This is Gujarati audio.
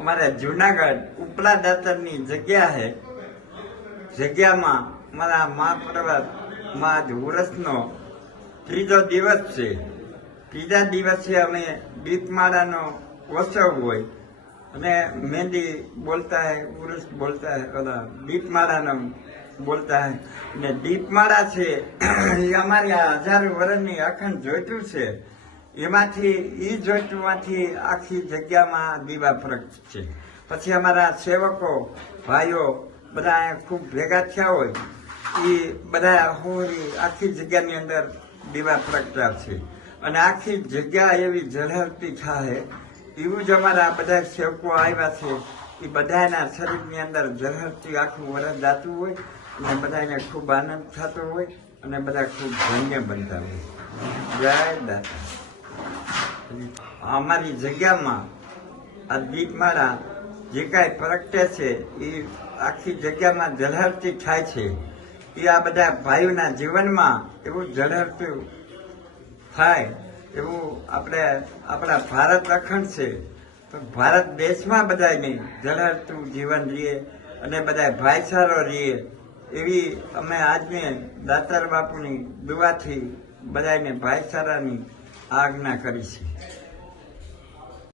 અમારા જુનાગઢ ઉપલા દાતરની જગ્યા છે. જગ્યામાં મારા મહાપર્વતમાં જ ઉરસનો ત્રીજો દિવસ છે. ત્રીજા દિવસે અમે દીપમાળાનો ઉત્સવ હોય અને મહેંદી બોલતા હૈ, ઉર્સ બોલતા હૈ, ઓલા દીપમાળાનો બોલતા હૈ. ને દીપમાળા છે એ અમારી આ 1000 વર્ષની અખંડ જોઈતું છે. એમાંથી જોઈતુંમાંથી આખી જગ્યામાં દીવા પ્રગટ છે. પછી અમારા સેવકો ભાઈઓ બધા ખૂબ ભેગા થયા હોય એ બધા આખી જગ્યાની અંદર દીવા પ્રગટાવશે અને આખી જગ્યા એવી ઝળહળતી થાય એવું જ અમારા બધા સેવકો આવ્યા છે. એ બધાના શરીરની અંદર ઝળહળતી આખું વરસ જાતું હોય અને બધાને ખૂબ આનંદ થતો હોય અને બધા ખૂબ ધન્ય બનતા હોય. જય દાતા. અમારી જગ્યામાં આ દીપમાળા જે કાંઈ પ્રગટે છે એ આખી જગ્યામાં ઝળહળતી થાય છે. એ આ બધા ભાઈઓના જીવનમાં એવું ઝળહળતું થાય એવું આપણા ભારત અખંડ છે તો ભારત દેશમાં બધાને ઝળહળતું જીવન રહીએ અને બધા ભાઈચારો રહીએ એવી અમે આજને દાતાર બાપુની દુઆથી બધાને ભાઈચારાની આજ્ઞા કરી છે.